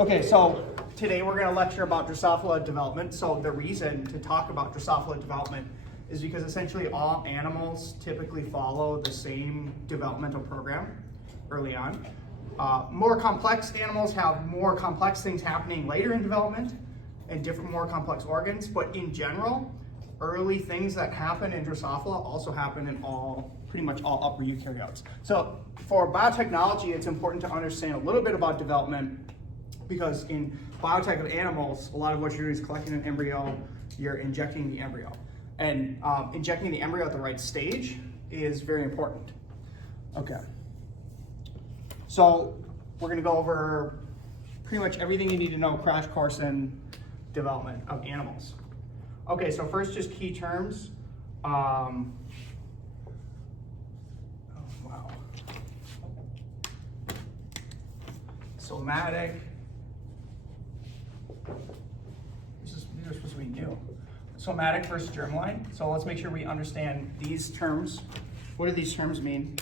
Okay, so today we're going to lecture about Drosophila development. So the reason to talk about Drosophila development is because essentially all animals typically follow the same developmental program early on. More complex animals have more complex things happening later in development and different, more complex organs, but in general, early things that happen in Drosophila also happen in pretty much all upper eukaryotes. So for biotechnology, it's important to understand a little bit about development, because in biotech of animals, a lot of what you're doing is collecting an embryo, you're injecting the embryo. And injecting the embryo at the right stage is very important. Okay. So we're gonna go over pretty much everything you need to know, crash course in development of animals. Okay, so first just key terms. Oh, wow. Somatic. These are supposed to be new. Somatic versus germline. So let's make sure we understand these terms. What do these terms mean?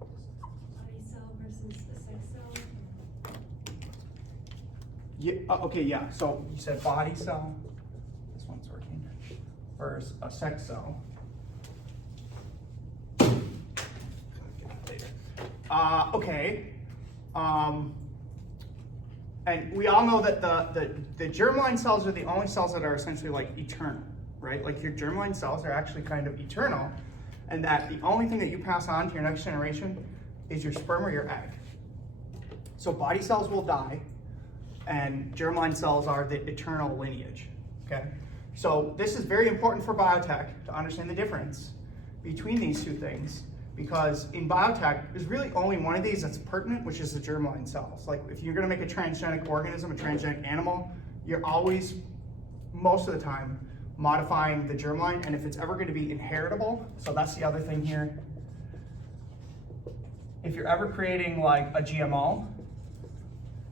Body cell versus the sex cell. Yeah, okay, yeah. So you said body cell. This one's working. Versus a sex cell. Okay. And we all know that the germline cells are the only cells that are essentially like eternal, right? Like your germline cells are actually kind of eternal, and that the only thing that you pass on to your next generation is your sperm or your egg. So body cells will die, and germline cells are the eternal lineage, okay? So this is very important for biotech to understand the difference between these two things, because in biotech, there's really only one of these that's pertinent, which is the germline cells. Like if you're gonna make a transgenic organism, a transgenic animal, you're always, most of the time, modifying the germline, and if it's ever gonna be inheritable, so that's the other thing here. If you're ever creating like a GMO,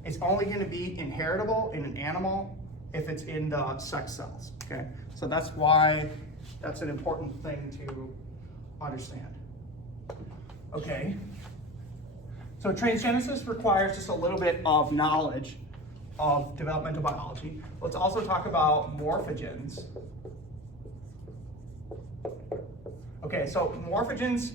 it's only gonna be inheritable in an animal if it's in the sex cells, okay? So that's why that's an important thing to understand. Okay, so transgenesis requires just a little bit of knowledge of developmental biology. Let's also talk about morphogens. Okay, so morphogens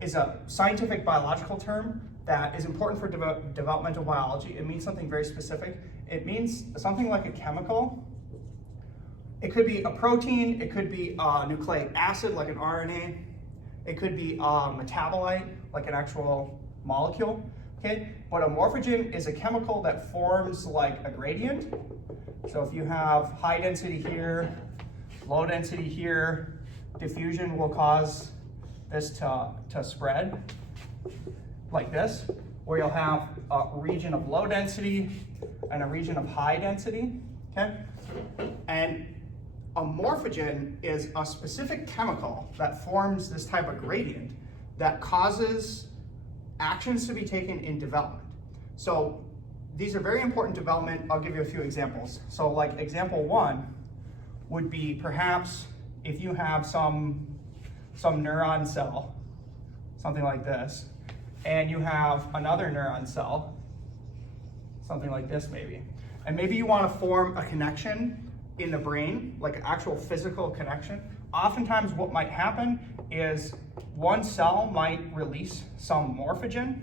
is a scientific biological term that is important for developmental biology. It means something very specific. It means something like a chemical. It could be a protein, it could be a nucleic acid like an RNA, it could be a metabolite like an actual molecule, okay? But a morphogen is a chemical that forms like a gradient. So if you have high density here, low density here, diffusion will cause this to spread like this, where you'll have a region of low density and a region of high density, okay? And a morphogen is a specific chemical that forms this type of gradient that causes actions to be taken in development. So these are very important development. I'll give you a few examples. So like example one would be perhaps if you have some neuron cell, something like this, and you have another neuron cell, something like this maybe. And maybe you want to form a connection in the brain, like an actual physical connection. Oftentimes what might happen is one cell might release some morphogen,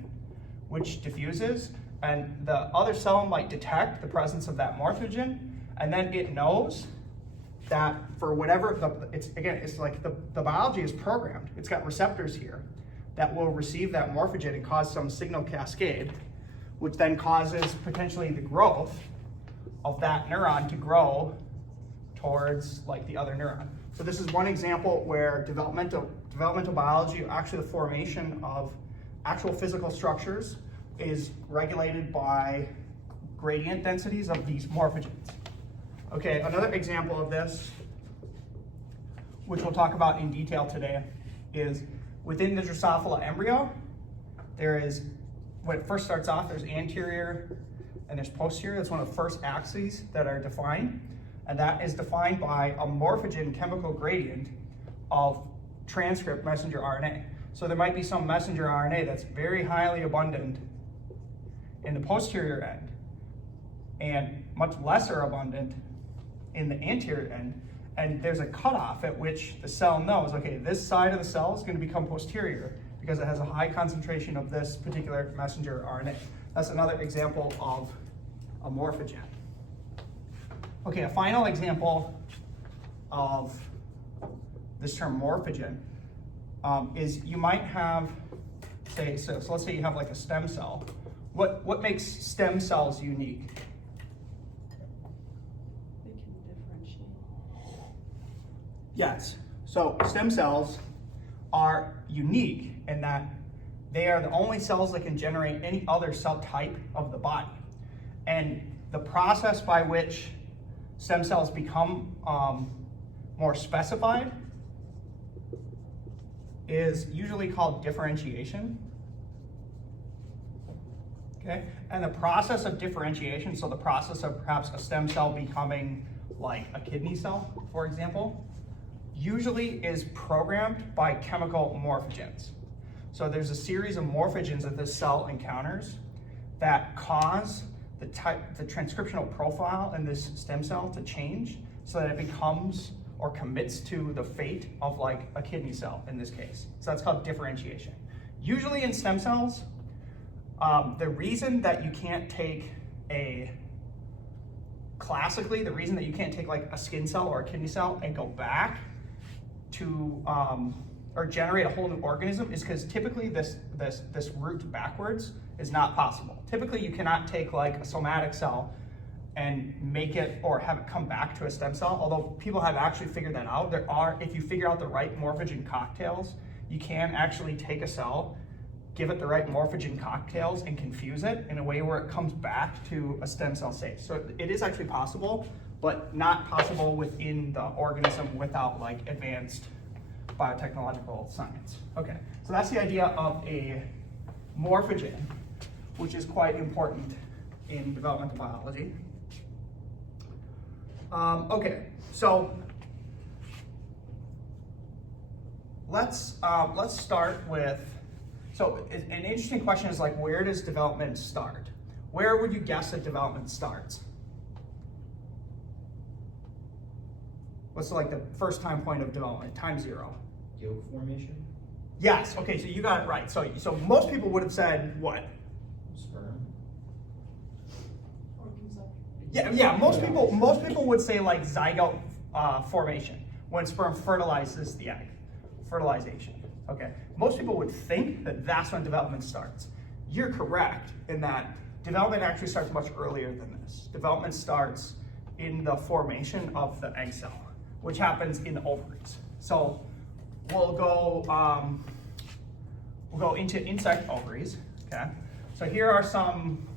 which diffuses, and the other cell might detect the presence of that morphogen, and then it knows that for whatever, it's like the biology is programmed. It's got receptors here that will receive that morphogen and cause some signal cascade, which then causes potentially the growth of that neuron to grow towards like the other neuron. So this is one example where developmental biology, or actually the formation of actual physical structures, is regulated by gradient densities of these morphogens. Okay, another example of this, which we'll talk about in detail today, is within the Drosophila embryo, there is, when it first starts off, there's anterior and there's posterior. That's one of the first axes that are defined. And that is defined by a morphogen chemical gradient of transcript messenger RNA. So there might be some messenger RNA that's very highly abundant in the posterior end and much lesser abundant in the anterior end. And there's a cutoff at which the cell knows, okay, this side of the cell is going to become posterior because it has a high concentration of this particular messenger RNA. That's another example of a morphogen. Okay, a final example of this term morphogen is you might have, say, so let's say you have like a stem cell. What makes stem cells unique? They can differentiate. Yes, so stem cells are unique in that they are the only cells that can generate any other cell type of the body. And the process by which stem cells become more specified is usually called differentiation. Okay, and the process of differentiation, so the process of perhaps a stem cell becoming like a kidney cell, for example, usually is programmed by chemical morphogens. So there's a series of morphogens that this cell encounters that cause the transcriptional profile in this stem cell to change so that it becomes or commits to the fate of like a kidney cell in this case. So that's called differentiation. Usually in stem cells, the reason that you can't take classically, the reason that you can't take like a skin cell or a kidney cell and go back to, or generate a whole new organism is because typically this route backwards is not possible. Typically you cannot take like a somatic cell and make it or have it come back to a stem cell, although people have actually figured that out. If you figure out the right morphogen cocktails, you can actually take a cell, give it the right morphogen cocktails and confuse it in a way where it comes back to a stem cell state. So it is actually possible, but not possible within the organism without like advanced biotechnological science. Okay, so that's the idea of a morphogen, which is quite important in developmental biology. Okay, so let's start with, so an interesting question is like, where does development start? Where would you guess that development starts? What's like the first time point of development, time zero? Yolk formation? Yes, okay, so you got it right. So most people would have said what? Sperm? Yeah, most people would say like zygote formation, when sperm fertilizes the egg, fertilization, okay? Most people would think that that's when development starts. You're correct in that development actually starts much earlier than this. Development starts in the formation of the egg cell, which happens in the ovaries. So we'll go into insect ovaries, okay? So here are some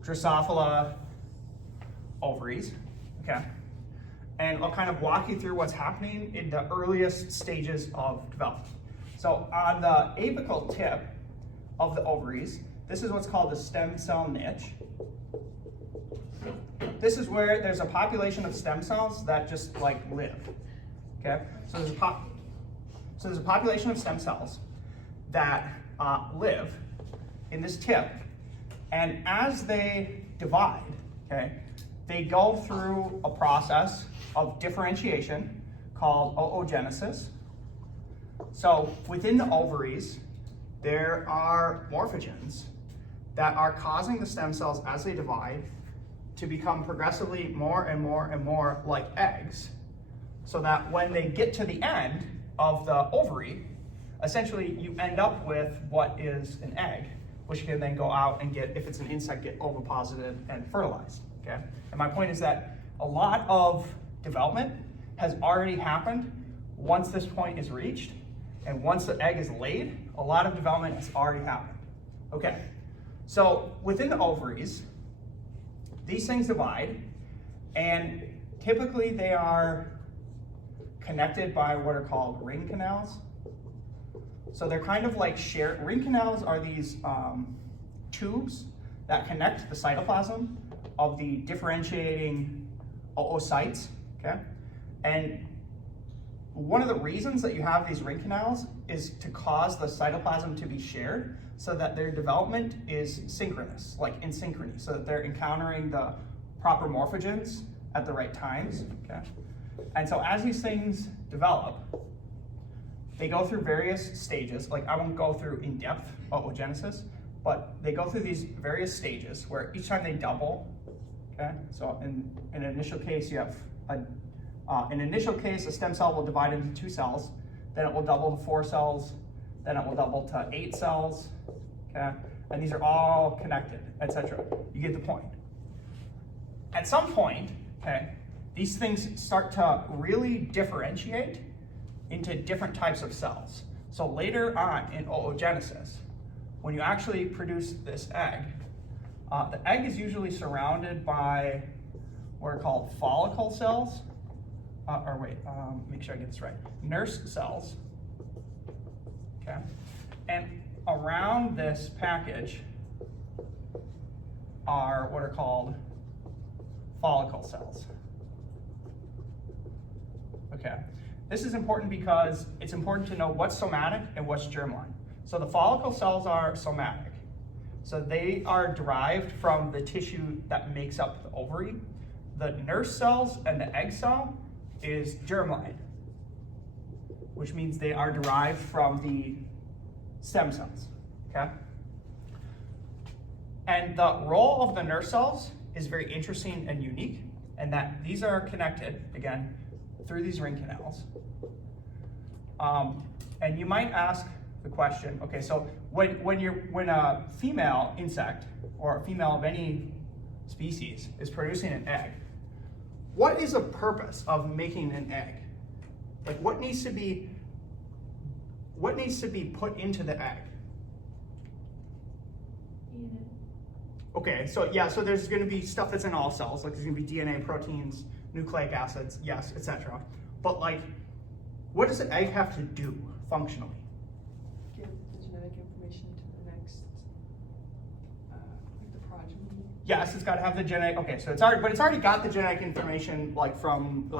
Drosophila ovaries, okay? And I'll kind of walk you through what's happening in the earliest stages of development. So on the apical tip of the ovaries, this is what's called the stem cell niche. This is where there's a population of stem cells that just like live, okay? So there's a population of stem cells that live in this tip, and as they divide, okay, they go through a process of differentiation called oogenesis. So within the ovaries, there are morphogens that are causing the stem cells as they divide to become progressively more and more and more like eggs, so that when they get to the end of the ovary, essentially you end up with what is an egg, which can then go out and get, if it's an insect, get oviposited and fertilized, okay? And my point is that a lot of development has already happened once this point is reached, and once the egg is laid, a lot of development has already happened. Okay, so within the ovaries, these things divide, and typically they are connected by what are called ring canals. So they're kind of like shared. Ring canals are these tubes that connect the cytoplasm of the differentiating oocytes, okay? And One of the reasons that you have these ring canals is to cause the cytoplasm to be shared so that their development is synchronous, like in synchrony, so that they're encountering the proper morphogens at the right times, okay? And so as these things develop, they go through various stages. Like I won't go through in depth oogenesis, but they go through these various stages where each time they double, okay? So in an initial case, you have a stem cell will divide into 2 cells, then it will double to 4 cells, then it will double to 8 cells, okay? And these are all connected, etc. You get the point. At some point, okay, these things start to really differentiate into different types of cells. So later on in oogenesis, when you actually produce this egg, the egg is usually surrounded by what are called follicle cells, make sure I get this right, nurse cells, okay? And around this package are what are called follicle cells, okay? This is important because it's important to know what's somatic and what's germline. So the follicle cells are somatic. So they are derived from the tissue that makes up the ovary. The nurse cells and the egg cell is germline, which means they are derived from the stem cells, okay? And the role of the nurse cells is very interesting and unique, and that these are connected, again, through these ring canals. And you might ask the question, okay, so when a female insect or a female of any species is producing an egg, what is the purpose of making an egg? Like what needs to be put into the egg? DNA. Okay, so yeah, so there's going to be stuff that's in all cells, like there's going to be DNA, proteins, nucleic acids, yes, etc. But like, what does an egg have to do functionally? Give the genetic information to the next, like the progeny. Yes, it's got to have the genetic. Okay, so it's already got the genetic information from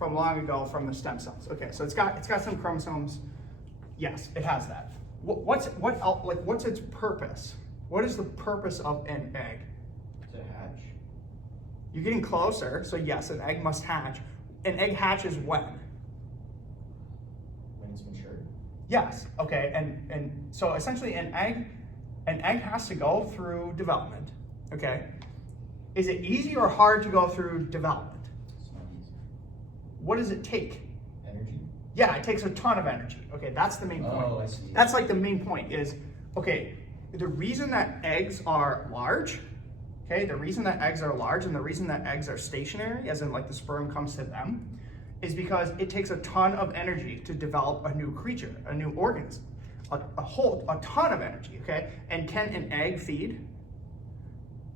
long ago from the stem cells. Okay, so it's got some chromosomes. Yes, it has that. What's its purpose? What is the purpose of an egg? To hatch. You're getting closer. So yes, an egg must hatch. An egg hatches when? When it's mature. Yes. Okay. And so essentially, an egg has to go through development. Okay. Is it easy or hard to go through development? It's not easy. What does it take? Energy. Yeah, it takes a ton of energy. Okay, that's the main point. Oh, I see. That's like the main point is, okay, the reason that eggs are large, okay, the reason that eggs are large and the reason that eggs are stationary, as in like the sperm comes to them, is because it takes a ton of energy to develop a new creature, a new organism, a ton of energy, okay? And can an egg feed?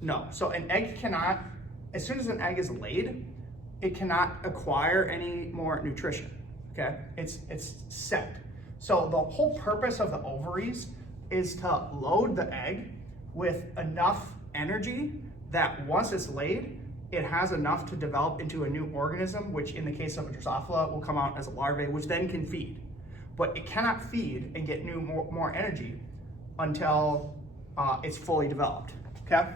No. So an egg cannot, as soon as an egg is laid, it cannot acquire any more nutrition, okay? It's set. So the whole purpose of the ovaries is to load the egg with enough energy that once it's laid, it has enough to develop into a new organism, which in the case of a Drosophila will come out as a larvae, which then can feed. But it cannot feed and get more energy until it's fully developed, okay?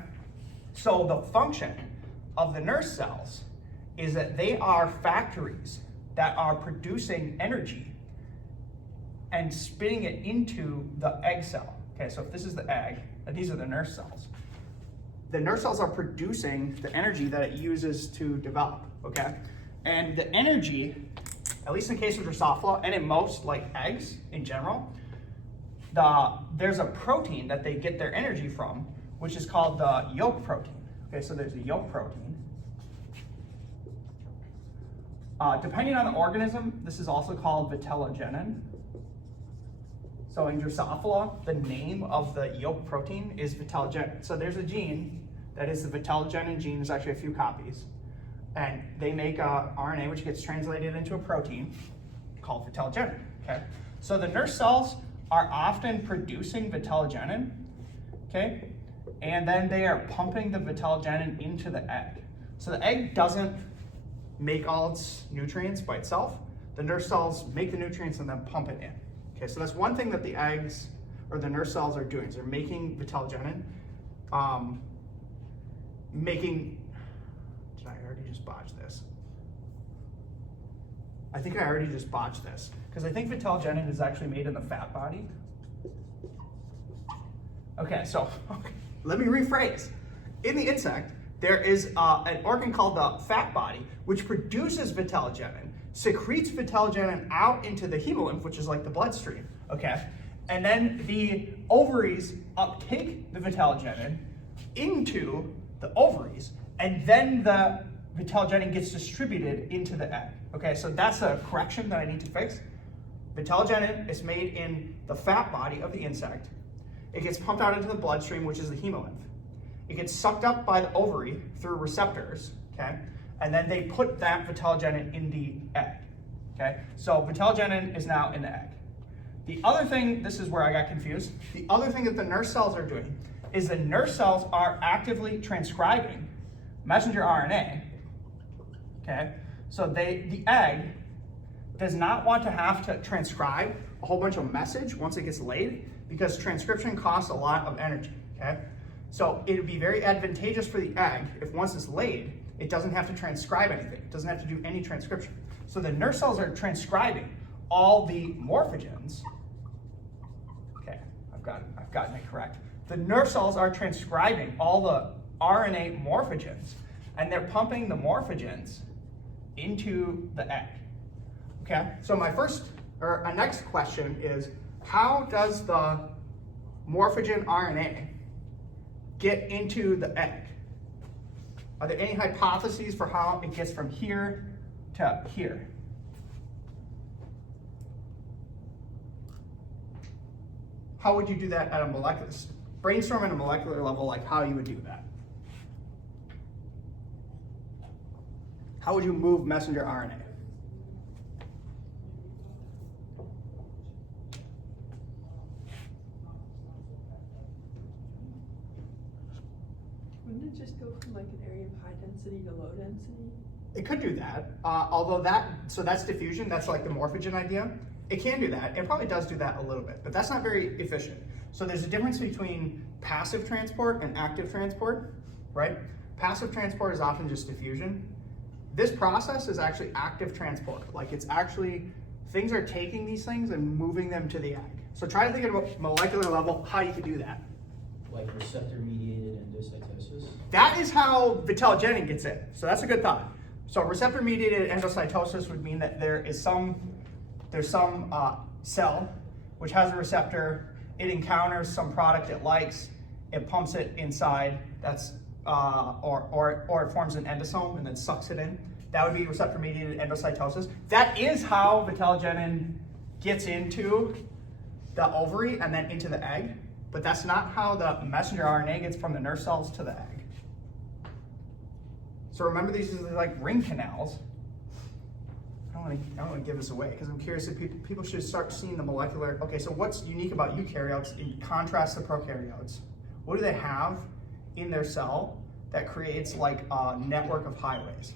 So the function of the nurse cells is that they are factories that are producing energy and spitting it into the egg cell. Okay, so if this is the egg, and these are the nurse cells. The nurse cells are producing the energy that it uses to develop, okay? And the energy, at least in the case of Drosophila, and in most like eggs in general, there's a protein that they get their energy from, which is called the yolk protein. Okay, so there's the yolk protein. Depending on the organism, this is also called vitellogenin. So in Drosophila, the name of the yolk protein is vitellogenin. So there's a gene that is the vitellogenin gene. There's actually a few copies. And they make a RNA which gets translated into a protein called vitellogenin, okay? So the nurse cells are often producing vitellogenin, okay? And then they are pumping the vitellogenin into the egg. So the egg doesn't make all its nutrients by itself. the nurse cells make the nutrients and then pump it in. Okay, so that's one thing that the eggs or the nurse cells are doing, is they're making vitellogenin, did I already just botch this? I think I already just botched this, because I think vitellogenin is actually made in the fat body. Okay, so let me rephrase. In the insect, there is an organ called the fat body, which produces vitellogenin, secretes vitellogenin out into the hemolymph, which is like the bloodstream, okay? And then the ovaries uptake the vitellogenin into the ovaries, and then the vitellogenin gets distributed into the egg. Okay, so that's a correction that I need to fix. Vitellogenin is made in the fat body of the insect. It gets pumped out into the bloodstream, which is the hemolymph. It gets sucked up by the ovary through receptors, okay? And then they put that vitellogenin in the egg, okay? So vitellogenin is now in the egg. The other thing, this is where I got confused. The other thing that the nurse cells are doing is the nurse cells are actively transcribing messenger RNA, okay? So the egg does not want to have to transcribe a whole bunch of message once it gets laid, because transcription costs a lot of energy, okay? So it would be very advantageous for the egg if once it's laid, it doesn't have to transcribe anything. It doesn't have to do any transcription. So the nurse cells are transcribing all the morphogens. Okay, I've gotten it correct. The nurse cells are transcribing all the RNA morphogens, and they're pumping the morphogens into the egg. Okay, so our next question is, how does the morphogen RNA get into the egg? Are there any hypotheses for how it gets from here to here? How would you do that at a molecular, brainstorm at a molecular level, like how you would do that? How would you move messenger RNA? Wouldn't it just go from like an area of high density to low density? It could do that, so that's diffusion, that's like the morphogen idea. It can do that, it probably does do that a little bit, but that's not very efficient. So there's a difference between passive transport and active transport, right? Passive transport is often just diffusion. This process is actually active transport. Like it's actually, things are taking these things and moving them to the egg. So try to think about molecular level, how you could do that. Like receptor-mediated endocytosis? That is how vitellogenin gets in. So that's a good thought. So receptor-mediated endocytosis would mean that there's some cell which has a receptor, it encounters some product it likes, it pumps it inside, that's or it forms an endosome and then sucks it in. That would be receptor-mediated endocytosis. That is how vitellogenin gets into the ovary and then into the egg, but that's not how the messenger RNA gets from the nurse cells to the egg. So remember, these are like ring canals. I don't want to give this away because I'm curious if people should start seeing the molecular. Okay, so what's unique about eukaryotes in contrast to prokaryotes? What do they have in their cell that creates like a network of highways?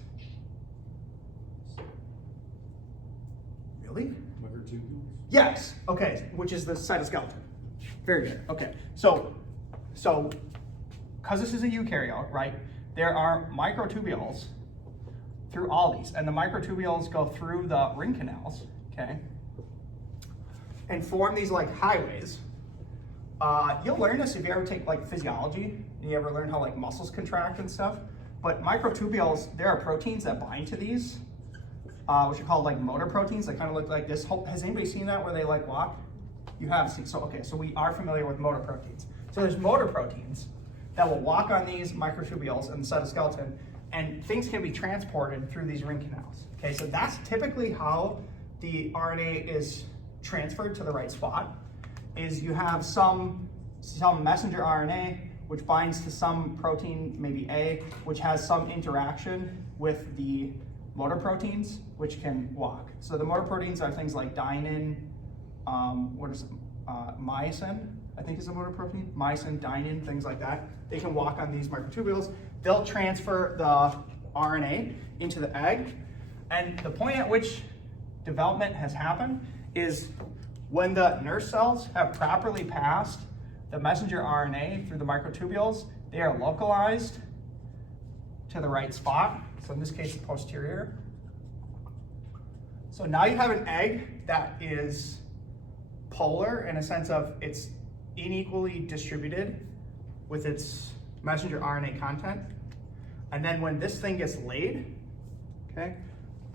Really? Microtubules? Yes. Okay, which is the cytoskeleton. Very good. Okay, so because this is a eukaryote, right? There are microtubules through all these, and the microtubules go through the ring canals, okay, and form these like highways. You'll learn this if you ever take like physiology, and you ever learn how like muscles contract and stuff. But microtubules, there are proteins that bind to these, which are called like motor proteins. They kind of look like this. Has anybody seen that where they like walk? You have seen, so okay, so we are familiar with motor proteins. So there's motor proteins that will walk on these microtubules in the cytoskeleton, and things can be transported through these ring canals. Okay, so that's typically how the RNA is transferred to the right spot, is you have some messenger RNA which binds to some protein, maybe A, which has some interaction with the motor proteins, which can walk. So the motor proteins are things like dynin, myosin, I think is a motor protein, myosin, dynin, things like that. They can walk on these microtubules. They'll transfer the RNA into the egg, and the point at which development has happened is when the nurse cells have properly passed the messenger RNA through the microtubules, they are localized to the right spot. So in this case, the posterior. So now you have an egg that is polar in a sense of it's unequally distributed with its messenger RNA content. And then when this thing gets laid, okay,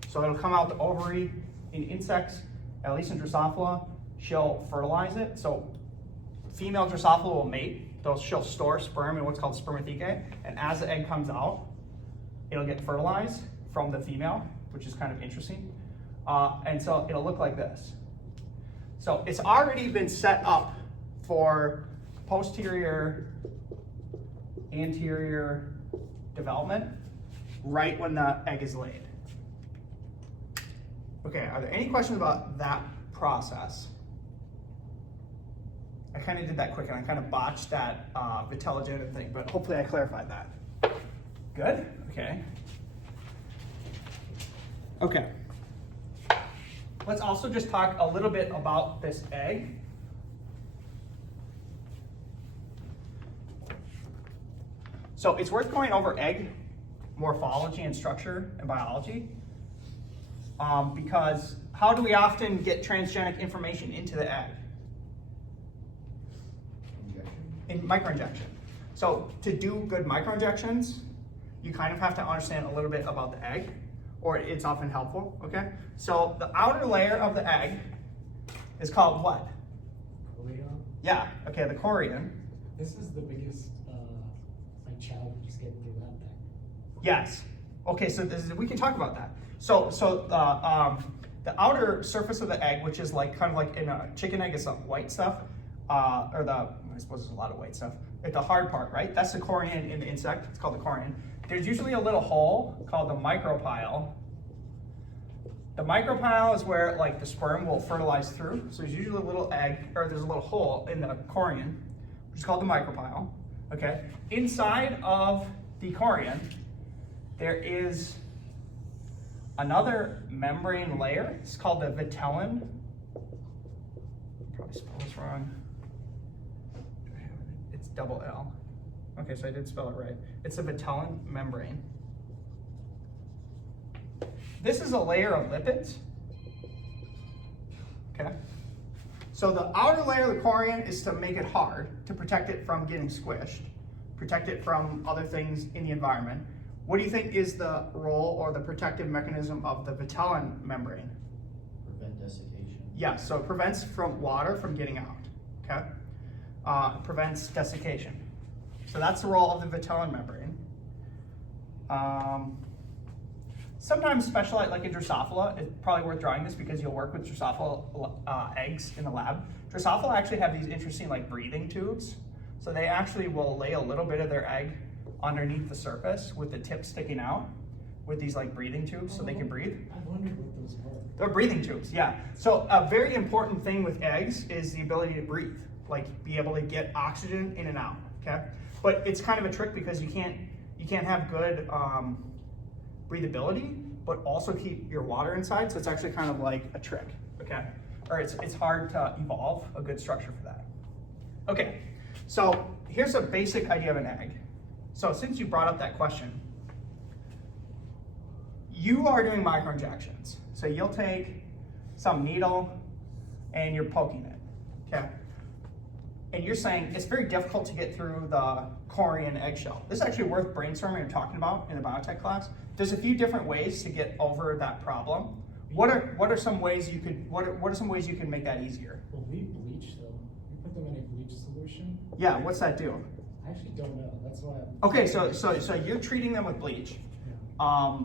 so it'll come out the ovary in insects, at least in Drosophila, she'll fertilize it. So female Drosophila will mate, she'll store sperm in what's called spermathecae, and as the egg comes out, it'll get fertilized from the female, which is kind of interesting. And so it'll look like this. So it's already been set up for posterior, anterior development right when the egg is laid. Okay, are there any questions about that process? I kind of did that quick and I kind of botched that vitellogenin thing, but hopefully I clarified that. Good, okay. Okay. Let's also just talk a little bit about this egg. So it's worth going over egg morphology and structure and biology because how do we often get transgenic information into the egg? In microinjection. So to do good microinjections, you kind of have to understand a little bit about the egg, or it's often helpful, okay? So the outer layer of the egg is called what? Chorion. Yeah, okay, the chorion. This is the biggest like challenge getting through that thing. Yes. Okay, so we can talk about that. So the outer surface of the egg, which is like kind of like in a chicken egg, is the white stuff, I suppose there's a lot of white stuff. It's the hard part, right? That's the chorion in the insect. It's called the chorion. There's usually a little hole called the micropyle. The micropyle is where like the sperm will fertilize through. So there's usually a little egg, or there's a little hole in the chorion, which is called the micropyle. Okay. Inside of the chorion, there is another membrane layer. It's called the vitellin. Probably spell this wrong. It's double L. Okay, so I did spell it right. It's a vitellin membrane. This is a layer of lipids. Okay. So the outer layer of the chorion is to make it hard, to protect it from getting squished, protect it from other things in the environment. What do you think is the role or the protective mechanism of the vitellin membrane? Prevent desiccation. Yes, so it prevents from water from getting out, okay? It prevents desiccation. So that's the role of the vitellin membrane. Sometimes specialized, like in Drosophila, it's probably worth drawing this because you'll work with Drosophila eggs in the lab. Drosophila actually have these interesting like breathing tubes. So they actually will lay a little bit of their egg underneath the surface with the tip sticking out with these like breathing tubes so they can breathe. I wondered what those were. They're breathing tubes, yeah. So a very important thing with eggs is the ability to breathe, like be able to get oxygen in and out, okay? But it's kind of a trick because you can't have good breathability, but also keep your water inside. So it's actually kind of like a trick, okay? Or it's hard to evolve a good structure for that. Okay, so here's a basic idea of an egg. So since you brought up that question, you are doing microinjections. So you'll take some needle and you're poking it, okay? And you're saying it's very difficult to get through the chorion eggshell. This is actually worth brainstorming and talking about in the biotech class. There's a few different ways to get over that problem. What are some ways you could what are some ways you can make that easier? Well, we bleach them. We put them in a bleach solution. Yeah, what's that do? I actually don't know. That's why. Okay, so you're treating them with bleach. Yeah.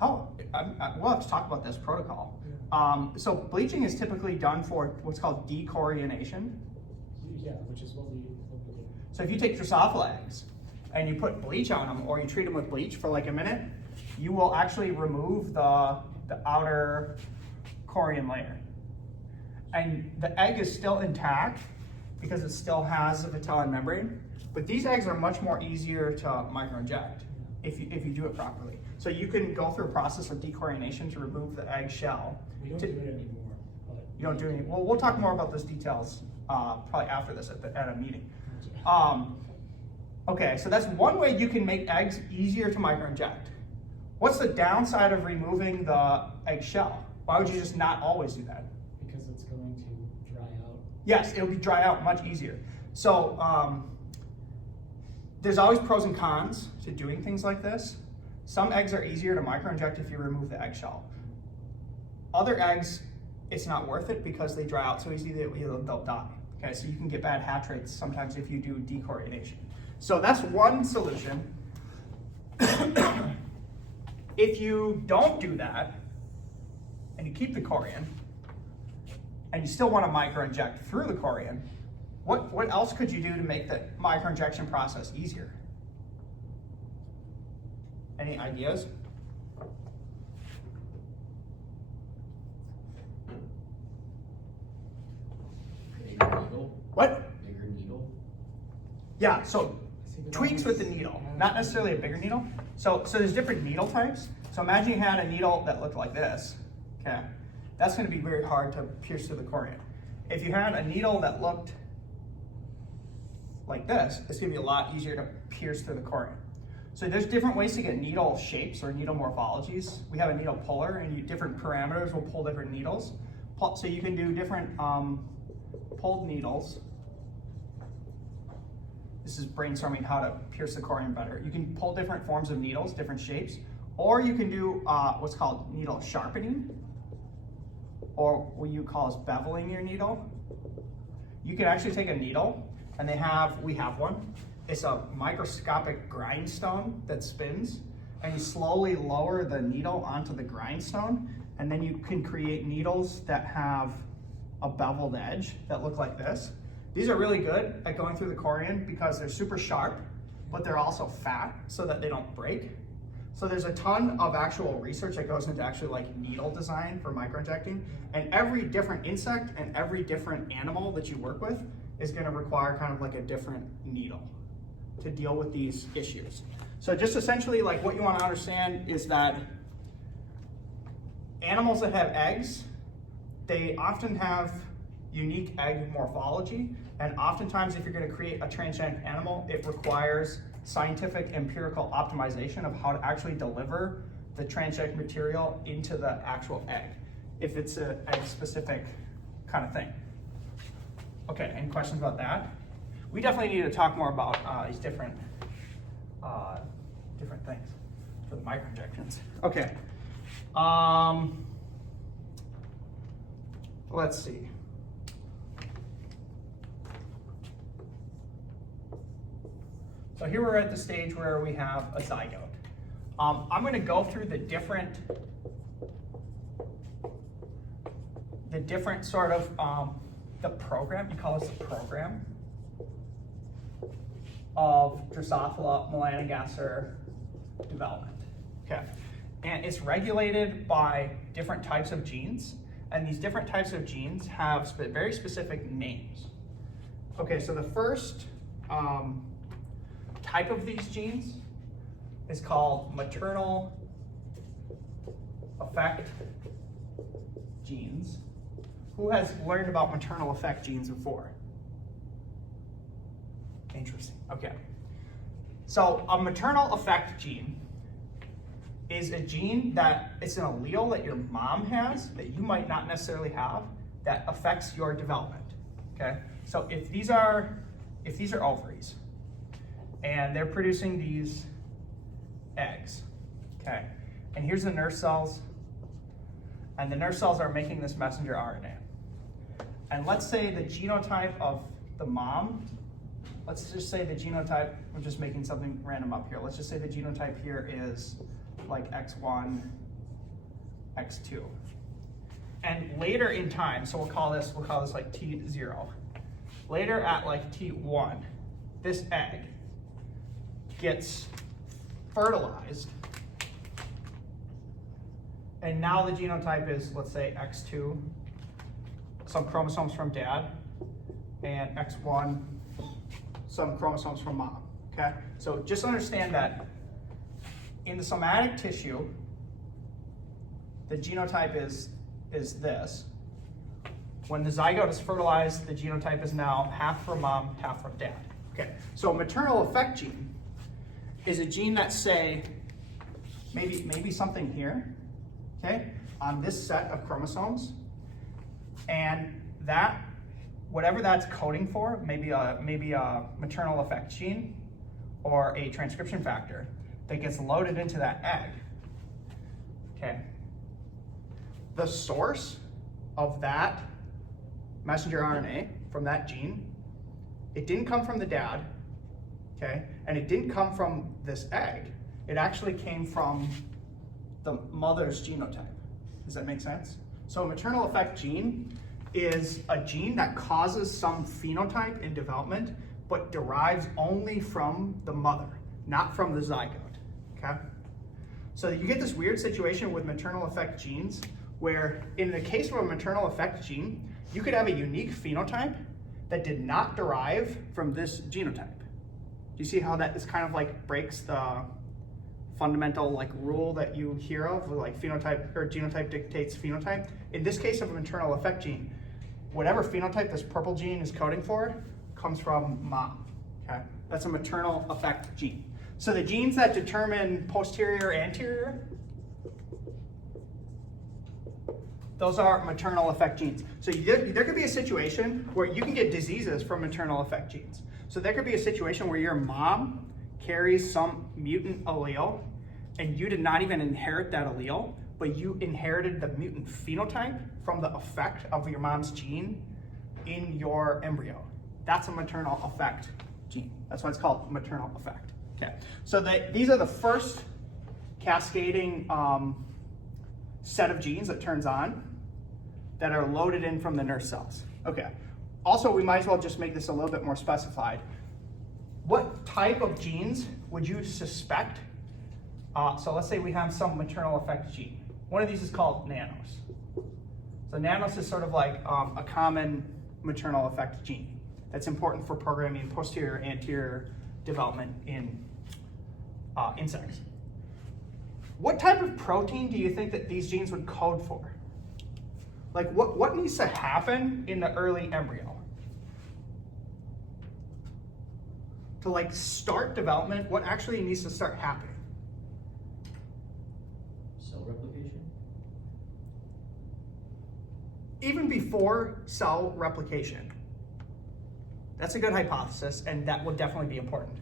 We'll have to talk about this protocol. Yeah. So bleaching is typically done for what's called dechorionation. Yeah, which is what we do. So if you take Drosophila eggs and you put bleach on them or you treat them with bleach for like a minute, you will actually remove the outer chorion layer. And the egg is still intact because it still has the vitellin membrane, but these eggs are much more easier to microinject. if you do it properly. So you can go through a process of decoronation to remove the egg shell. We don't do it anymore, but. You don't do any, well, we'll talk more about those details probably after this at a meeting. Okay, so that's one way you can make eggs easier to microinject. What's the downside of removing the egg shell? Why would you just not always do that? Because it's going to dry out. Yes, it'll be dry out much easier. So there's always pros and cons to doing things like this. Some eggs are easier to microinject if you remove the eggshell. Other eggs, it's not worth it because they dry out so easy that they'll die. Okay, so you can get bad hatch rates sometimes if you do decoronation. So that's one solution. If you don't do that, and you keep the chorion, and you still want to microinject through the chorion, what else could you do to make the microinjection process easier? Any ideas? Bigger needle, What? bigger needle. Yeah, so tweaks with the needle, not necessarily a bigger needle. So there's different needle types. So imagine you had a needle that looked like this, okay? That's gonna be very hard to pierce through the chorion. If you had a needle that looked like this, it's gonna be a lot easier to pierce through the chorion. So there's different ways to get needle shapes or needle morphologies. We have a needle puller, and different parameters will pull different needles. So you can do different pulled needles. This is brainstorming how to pierce the chorion better. You can pull different forms of needles, different shapes, or you can do what's called needle sharpening, or what you call as beveling your needle. You can actually take a needle, and we have one. It's a microscopic grindstone that spins, and you slowly lower the needle onto the grindstone, and then you can create needles that have a beveled edge that look like this. These are really good at going through the chorion because they're super sharp, but they're also fat so that they don't break. So there's a ton of actual research that goes into actually like needle design for microinjecting, and every different insect and every different animal that you work with is gonna require kind of like a different needle to deal with these issues. So just essentially like what you wanna understand is that animals that have eggs, they often have unique egg morphology, and oftentimes if you're going to create a transgenic animal, it requires scientific empirical optimization of how to actually deliver the transgenic material into the actual egg, if it's an egg specific kind of thing. Okay, any questions about that? We definitely need to talk more about these different things for the microinjections. Okay. Let's see. So here we're at the stage where we have a zygote. I'm going to go through the different sort of the program. You call this the program of Drosophila melanogaster development. Okay, and it's regulated by different types of genes. And these different types of genes have very specific names. Okay, so the first type of these genes is called maternal effect genes. Who has learned about maternal effect genes before? Interesting, okay. So a maternal effect gene is a gene that it's an allele that your mom has that you might not necessarily have that affects your development, okay? So if these are ovaries and they're producing these eggs, okay? And here's the nurse cells, and the nurse cells are making this messenger RNA. And let's say the genotype of the mom, let's just say the genotype, I'm just making something random up here. Let's just say the genotype here is like X1, X2. And later in time, so we'll call this like T0. Later at like T1, this egg gets fertilized. And now the genotype is, let's say, X2, some chromosomes from dad, and X1, some chromosomes from mom, okay? So just understand that in the somatic tissue, the genotype is this. When the zygote is fertilized, the genotype is now half from mom, half from dad. Okay, so a maternal effect gene is a gene that, say, maybe something here, okay, on this set of chromosomes, and that, whatever that's coding for, maybe a maternal effect gene or a transcription factor that gets loaded into that egg, okay. The source of that messenger RNA from that gene, it didn't come from the dad, okay, and it didn't come from this egg. It actually came from the mother's genotype. Does that make sense? So a maternal effect gene is a gene that causes some phenotype in development, but derives only from the mother, not from the zygote, okay? So you get this weird situation with maternal effect genes where in the case of a maternal effect gene, you could have a unique phenotype that did not derive from this genotype. Do you see how that is kind of like breaks the fundamental like rule that you hear of, like phenotype or genotype dictates phenotype? In this case of a maternal effect gene, whatever phenotype this purple gene is coding for comes from mom, okay? That's a maternal effect gene. So the genes that determine posterior, anterior, those are maternal effect genes. So there could be a situation where you can get diseases from maternal effect genes. So there could be a situation where your mom carries some mutant allele and you did not even inherit that allele, but you inherited the mutant phenotype from the effect of your mom's gene in your embryo. That's a maternal effect gene. That's why it's called maternal effect. Okay. So these are the first cascading set of genes that turns on that are loaded in from the nurse cells. Okay. Also, we might as well just make this a little bit more specified. What type of genes would you suspect? So let's say we have some maternal effect gene. One of these is called nanos. So nanos is sort of like a common maternal effect gene that's important for programming posterior, anterior development in insects. What type of protein do you think that these genes would code for? Like what needs to happen in the early embryo to like start development? What actually needs to start happening? Cell replication? Even before cell replication. That's a good hypothesis, and that would definitely be important.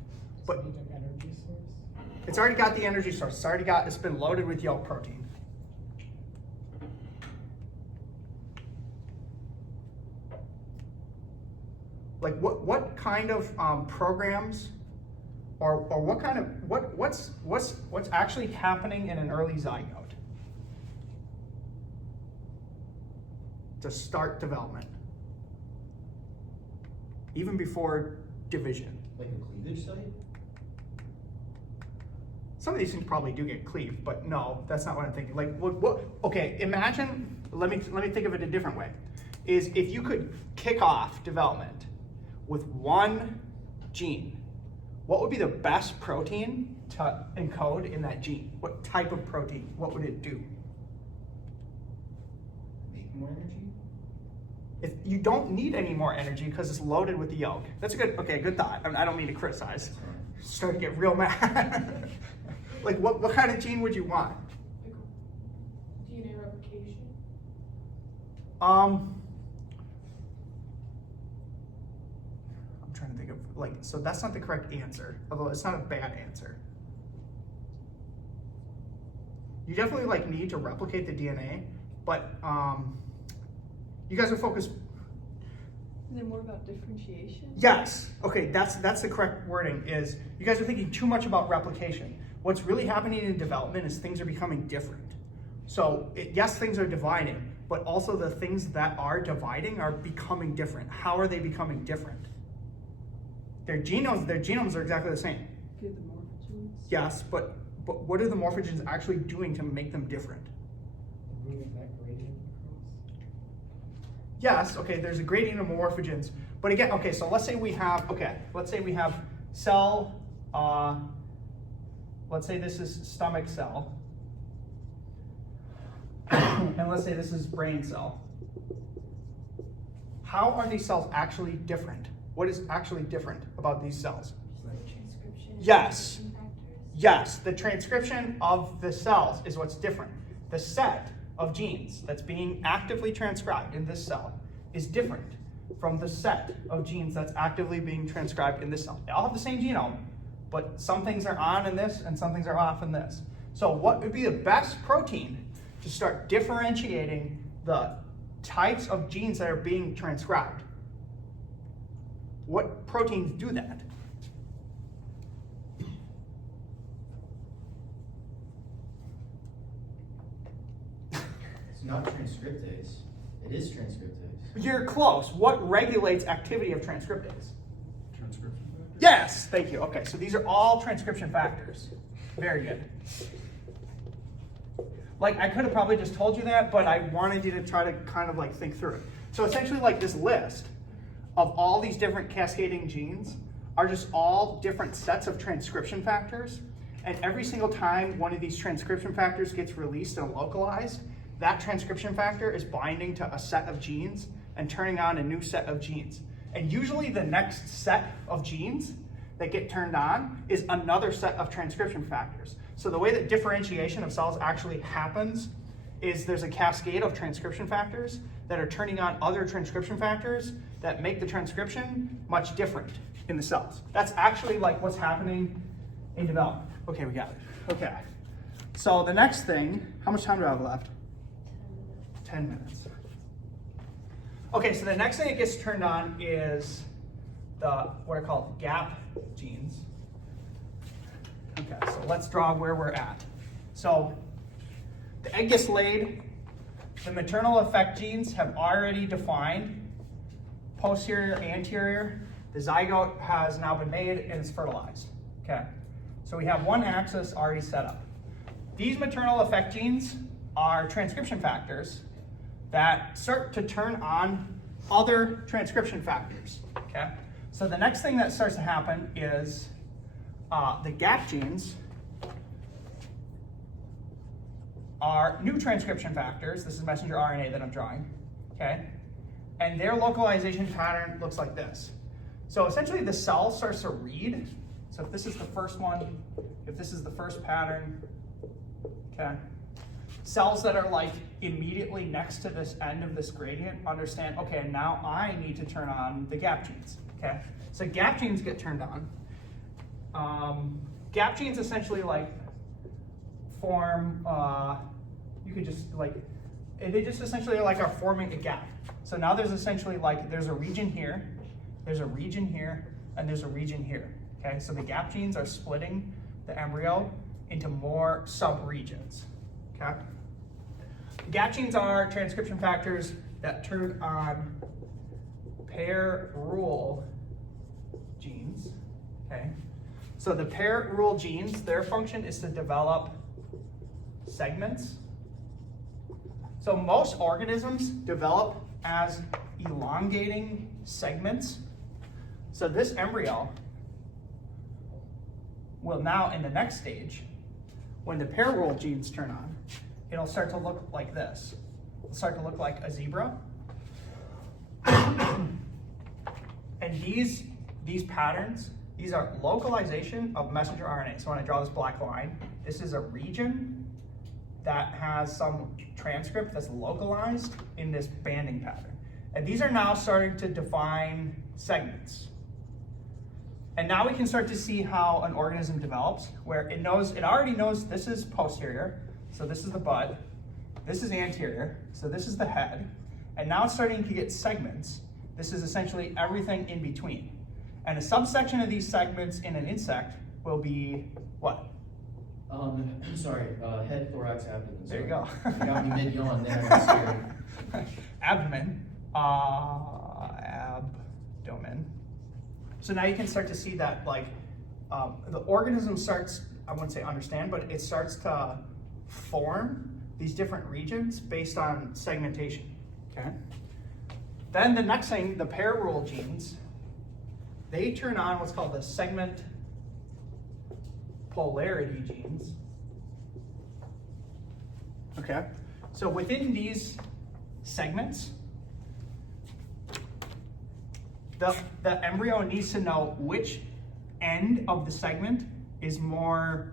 But Need an energy source. it's already got the energy source. It's been loaded with yolk protein. Like what kind of programs or what kind of what's actually happening in an early zygote to start development, even before division? Like a cleavage site? Some of these things probably do get cleaved, but no, that's not what I'm thinking. Like what okay, imagine, let me think of it a different way. Is if you could kick off development with one gene, what would be the best protein to encode in that gene? What type of protein? What would it do? Make more energy? If you don't need any more energy because it's loaded with the yolk. That's a good thought. I don't mean to criticize. Start to get real mad. Like what kind of gene would you want? Like DNA replication? I'm trying to think of so that's not the correct answer, although it's not a bad answer. You definitely need to replicate the DNA, but you guys are focused. Is it more about differentiation? Yes. Okay, that's the correct wording. Is you guys are thinking too much about replication. What's really happening in development is things are becoming different. So yes, things are dividing, but also the things that are dividing are becoming different. How are they becoming different? Their genomes are exactly the same. Okay, the morphogens? Yes, but what are the morphogens actually doing to make them different? Moving that gradient across. Yes, okay, there's a gradient of morphogens. But again, okay, so let's say we have cell let's say this is stomach cell, and let's say this is brain cell. How are these cells actually different? What is actually different about these cells? Transcription. Yes. Transcription factors. Yes, the transcription of the cells is what's different. The set of genes that's being actively transcribed in this cell is different from the set of genes that's actively being transcribed in this cell. They all have the same genome, but some things are on in this and some things are off in this. So what would be the best protein to start differentiating the types of genes that are being transcribed? What proteins do that? It's not transcriptase. It is transcriptase. You're close. What regulates activity of transcriptase? Transcription factor? Yes, thank you. Okay, so these are all transcription factors. Very good. Like, I could have probably just told you that, but I wanted you to try to kind of like think through it. So essentially, like, this list of all these different cascading genes are just all different sets of transcription factors. And every single time one of these transcription factors gets released and localized, that transcription factor is binding to a set of genes and turning on a new set of genes. And usually the next set of genes that get turned on is another set of transcription factors. So the way that differentiation of cells actually happens is there's a cascade of transcription factors that are turning on other transcription factors that make the transcription much different in the cells. That's actually like what's happening in development. Okay, we got it. Okay. So the next thing, how much time do I have left? 10 minutes. Okay, so the next thing that gets turned on is what are called gap genes. Okay, so let's draw where we're at. So the egg gets laid, the maternal effect genes have already defined posterior, anterior. The zygote has now been made and it's fertilized. Okay, so we have one axis already set up. These maternal effect genes are transcription factors that start to turn on other transcription factors. Okay, so the next thing that starts to happen is the gap genes are new transcription factors. This is messenger RNA that I'm drawing, okay? And their localization pattern looks like this. So essentially the cell starts to read. So if this is the first one, if this is the first pattern, okay? Cells that are like immediately next to this end of this gradient understand, okay, now I need to turn on the gap genes, okay? So gap genes get turned on. Gap genes essentially like form, you could just like, they just essentially like are forming a gap. So now there's essentially like, there's a region here, there's a region here, and there's a region here, okay? So the gap genes are splitting the embryo into more sub-regions, okay? Gap genes are transcription factors that turn on pair rule genes, okay? So the pair rule genes, their function is to develop segments. So most organisms develop as elongating segments. So this embryo will now, in the next stage, when the pair rule genes turn on, it'll start to look like this. It'll start to look like a zebra. And these patterns, these are localization of messenger RNA. So when I draw this black line, this is a region that has some transcript that's localized in this banding pattern. And these are now starting to define segments. And now we can start to see how an organism develops, where it already knows this is posterior, so this is the bud, this is anterior, so this is the head, and now it's starting to get segments. This is essentially everything in between. And a subsection of these segments in an insect will be what? Sorry, head, thorax, abdomen. There you go. You got me mid-yawn, then I got scared. Abdomen, abdomen. So now you can start to see that like the organism starts, I wouldn't say understand, but it starts to form these different regions based on segmentation, okay? Then the next thing, the pair rule genes, they turn on what's called the segment polarity genes. Okay, so within these segments, the embryo needs to know which end of the segment is more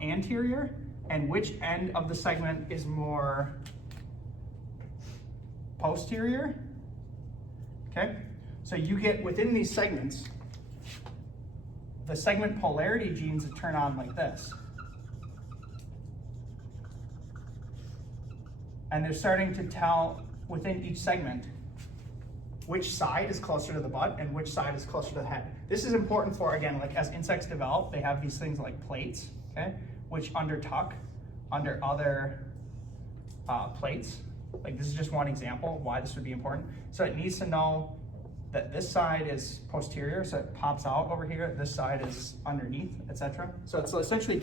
anterior and which end of the segment is more posterior. Okay, so you get within these segments, the segment polarity genes that turn on like this. And they're starting to tell within each segment which side is closer to the butt and which side is closer to the head. This is important for, again, like as insects develop, they have these things like plates, okay, which undertuck under other plates. Like this is just one example of why this would be important. So it needs to know that this side is posterior, so it pops out over here. This side is underneath, etc. So it's essentially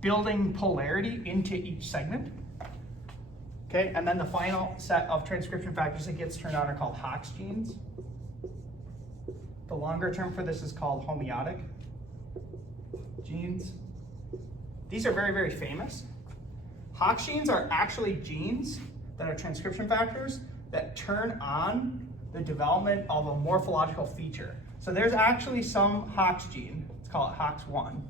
building polarity into each segment. Okay, and then the final set of transcription factors that gets turned on are called Hox genes. The longer term for this is called homeotic genes. These are very, very famous. Hox genes are actually genes that are transcription factors that turn on the development of a morphological feature. So there's actually some Hox gene, let's call it Hox1,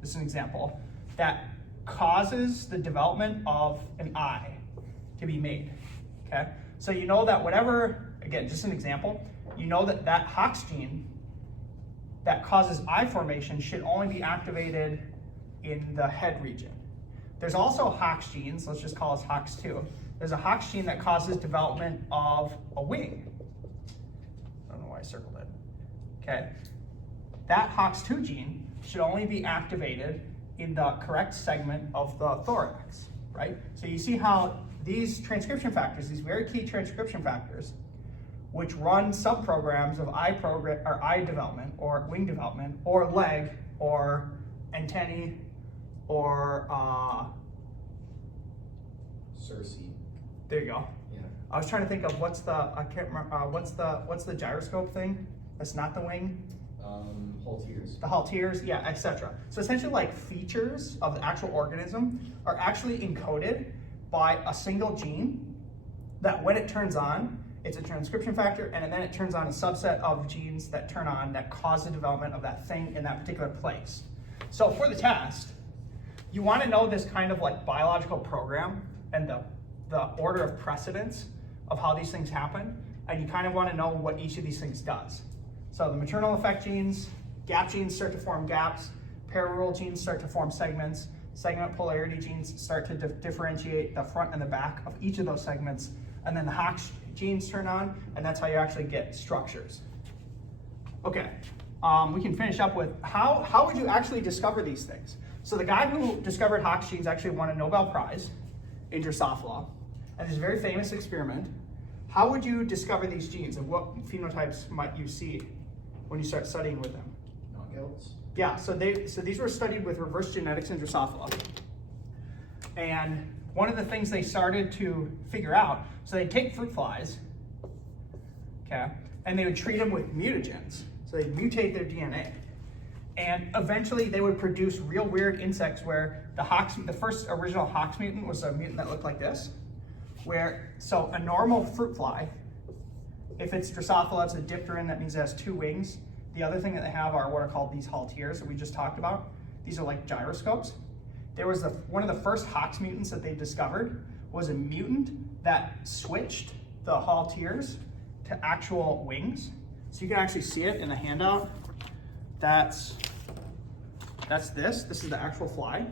this is an example, that causes the development of an eye to be made, okay? So you know that whatever, again, just an example, you know that that Hox gene that causes eye formation should only be activated in the head region. There's also Hox genes, let's just call this Hox2. There's a Hox gene that causes development of a wing. I don't know why I circled it, okay? That Hox2 gene should only be activated in the correct segment of the thorax, right? So you see how these transcription factors, these very key transcription factors, which run subprograms of eye development or wing development or leg or antennae or Cersei. there you go. Yeah. I was trying to think of what's the gyroscope thing? That's not the wing. Halteres. The halteres, yeah, etc. So essentially, like features of the actual organism are actually encoded by a single gene that when it turns on, it's a transcription factor, and then it turns on a subset of genes that turn on that cause the development of that thing in that particular place. So for the test, you want to know this kind of like biological program and the order of precedence of how these things happen, and you kind of want to know what each of these things does. So the maternal effect genes, gap genes start to form gaps, pararural genes start to form segments, segment polarity genes start to differentiate the front and the back of each of those segments, and then the Hox genes turn on, and that's how you actually get structures. Okay, we can finish up with how would you actually discover these things? So the guy who discovered Hox genes actually won a Nobel Prize in Drosophila, and there's a very famous experiment. How would you discover these genes, and what phenotypes might you see when you start studying with them? Knockouts. Yeah, so these were studied with reverse genetics in Drosophila. And one of the things they started to figure out, so they'd take fruit flies, okay, and they would treat them with mutagens. So they'd mutate their DNA. And eventually they would produce real weird insects where the first original Hox mutant was a mutant that looked like this, so a normal fruit fly, if it's Drosophila, it's a dipteran, that means it has 2 wings. The other thing that they have are what are called these halteres that we just talked about. These are like gyroscopes. There was one of the first Hox mutants that they discovered was a mutant that switched the halteres to actual wings. So you can actually see it in the handout. That's this. This is the actual fly.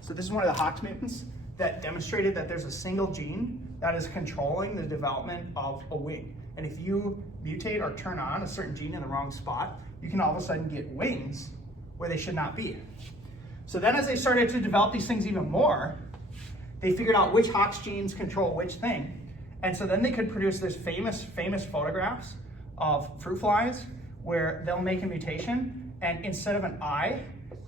So this is one of the Hox mutants that demonstrated that there's a single gene that is controlling the development of a wing. And if you mutate or turn on a certain gene in the wrong spot, you can all of a sudden get wings where they should not be. So then as they started to develop these things even more, they figured out which Hox genes control which thing. And so then they could produce this famous photographs of fruit flies where they'll make a mutation, and instead of an eye,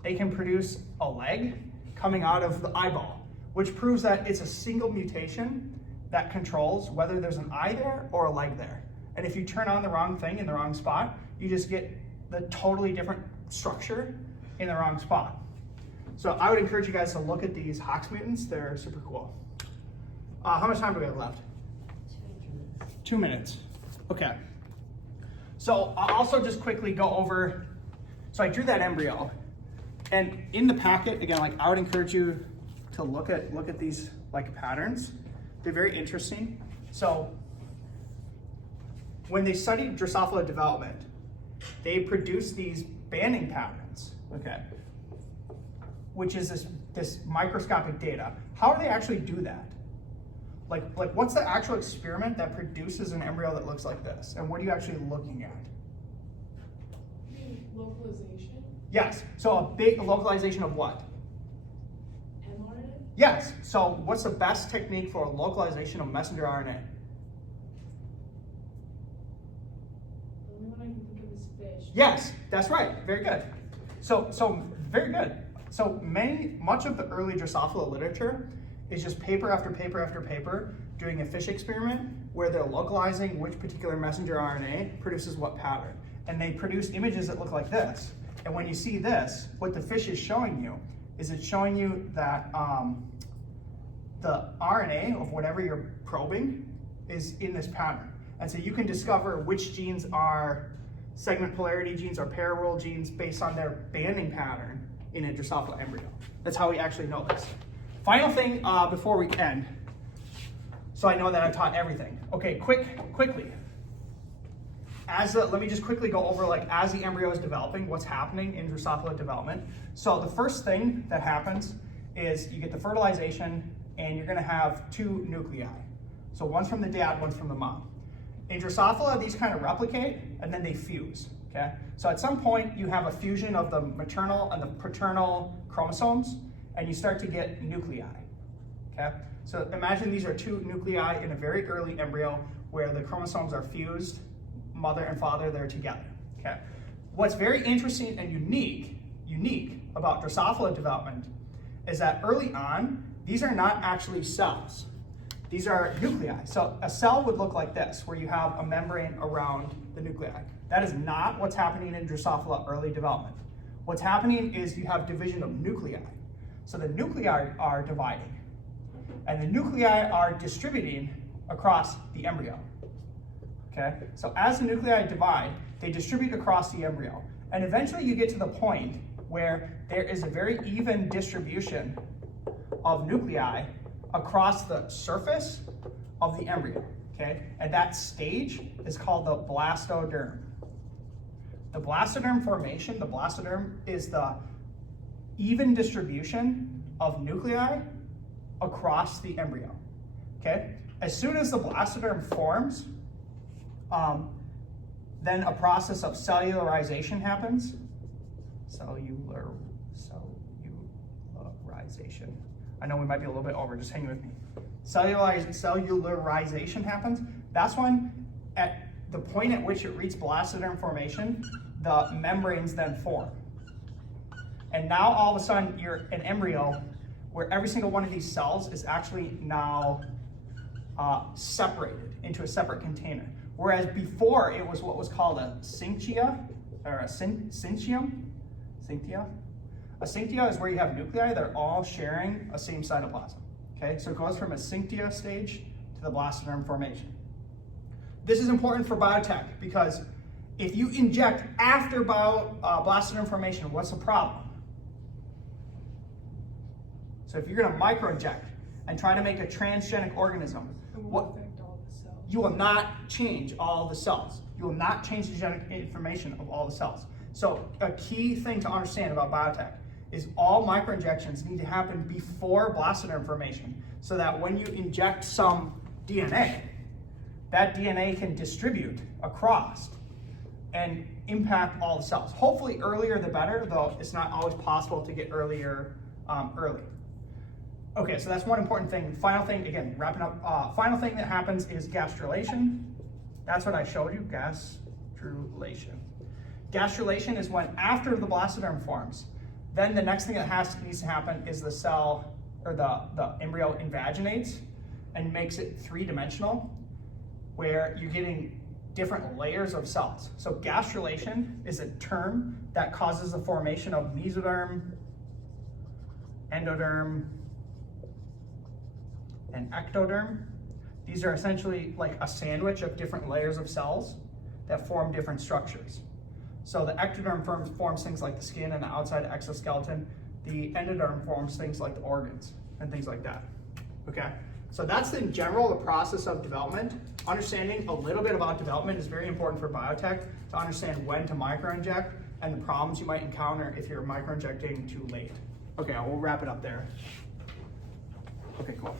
they can produce a leg coming out of the eyeball, which proves that it's a single mutation that controls whether there's an eye there or a leg there. And if you turn on the wrong thing in the wrong spot, you just get the totally different structure in the wrong spot. So I would encourage you guys to look at these Hox mutants. They're super cool. How much time do we have left? 2 minutes. Okay. So I'll also just quickly go over, so I drew that embryo, and in the packet, again, like I would encourage you to look at these like patterns. They're very interesting. So when they studied Drosophila development, they produced these banding patterns, okay, which is this microscopic data. How do they actually do that? Like what's the actual experiment that produces an embryo that looks like this? And what are you actually looking at? Localization? Yes, so a big localization of what? mRNA? Yes, so what's the best technique for localization of messenger RNA? The only one I can think of is fish. Yes, that's right, very good. So very good. So much of the early Drosophila literature is just paper after paper after paper doing a fish experiment where they're localizing which particular messenger RNA produces what pattern. And they produce images that look like this. And when you see this, what the fish is showing you is it's showing you that the RNA of whatever you're probing is in this pattern. And so you can discover which genes are segment polarity genes or parallel genes based on their banding pattern in a Drosophila embryo. That's how we actually know this. Final thing before we end, so I know that I've taught everything. Okay, quickly. Let me just quickly go over like as the embryo is developing, what's happening in Drosophila development. So the first thing that happens is you get the fertilization and you're gonna have 2 nuclei. So one's from the dad, one's from the mom. In Drosophila, these kind of replicate and then they fuse, okay? So at some point you have a fusion of the maternal and the paternal chromosomes and you start to get nuclei, okay? So imagine these are 2 nuclei in a very early embryo where the chromosomes are fused, mother and father, they're together, okay? What's very interesting and unique about Drosophila development is that early on, these are not actually cells. These are nuclei. So a cell would look like this, where you have a membrane around the nuclei. That is not what's happening in Drosophila early development. What's happening is you have division of nuclei. So the nuclei are dividing, and the nuclei are distributing across the embryo. Okay, so as the nuclei divide, they distribute across the embryo. And eventually you get to the point where there is a very even distribution of nuclei across the surface of the embryo, okay? And that stage is called the blastoderm. The blastoderm formation, the blastoderm is the even distribution of nuclei across the embryo, okay? As soon as the blastoderm forms, then a process of cellularization happens. Cellularization. I know we might be a little bit over, just hang with me. Cellularization happens. That's when, at the point at which it reaches blastoderm formation, the membranes then form. And now all of a sudden you're an embryo where every single one of these cells is actually now separated into a separate container. Whereas before it was what was called a syncytia, or a syncytium. A syncytia is where you have nuclei that are all sharing a same cytoplasm. Okay, so it goes from a syncytia stage to the blastoderm formation. This is important for biotech because if you inject after blastoderm formation, what's the problem? So if you're going to microinject and try to make a transgenic organism, It will affect all the cells. you will not change all the cells. You will not change the genetic information of all the cells. So a key thing to understand about biotech is all microinjections need to happen before blastoderm formation so that when you inject some DNA, that DNA can distribute across and impact all the cells. Hopefully earlier the better, though it's not always possible to get earlier early. Okay, so that's one important thing. Final thing, again, wrapping up, final thing that happens is gastrulation. That's what I showed you, gastrulation. Gastrulation is when after the blastoderm forms, then the next thing that needs to happen is the cell, or the embryo invaginates and makes it 3-dimensional, where you're getting different layers of cells. So gastrulation is a term that causes the formation of mesoderm, endoderm, and ectoderm. These are essentially like a sandwich of different layers of cells that form different structures. So the ectoderm forms things like the skin and the outside exoskeleton. The endoderm forms things like the organs and things like that. Okay, so that's in general the process of development. Understanding a little bit about development is very important for biotech to understand when to microinject and the problems you might encounter if you're microinjecting too late. Okay, we'll wrap it up there. Okay, cool.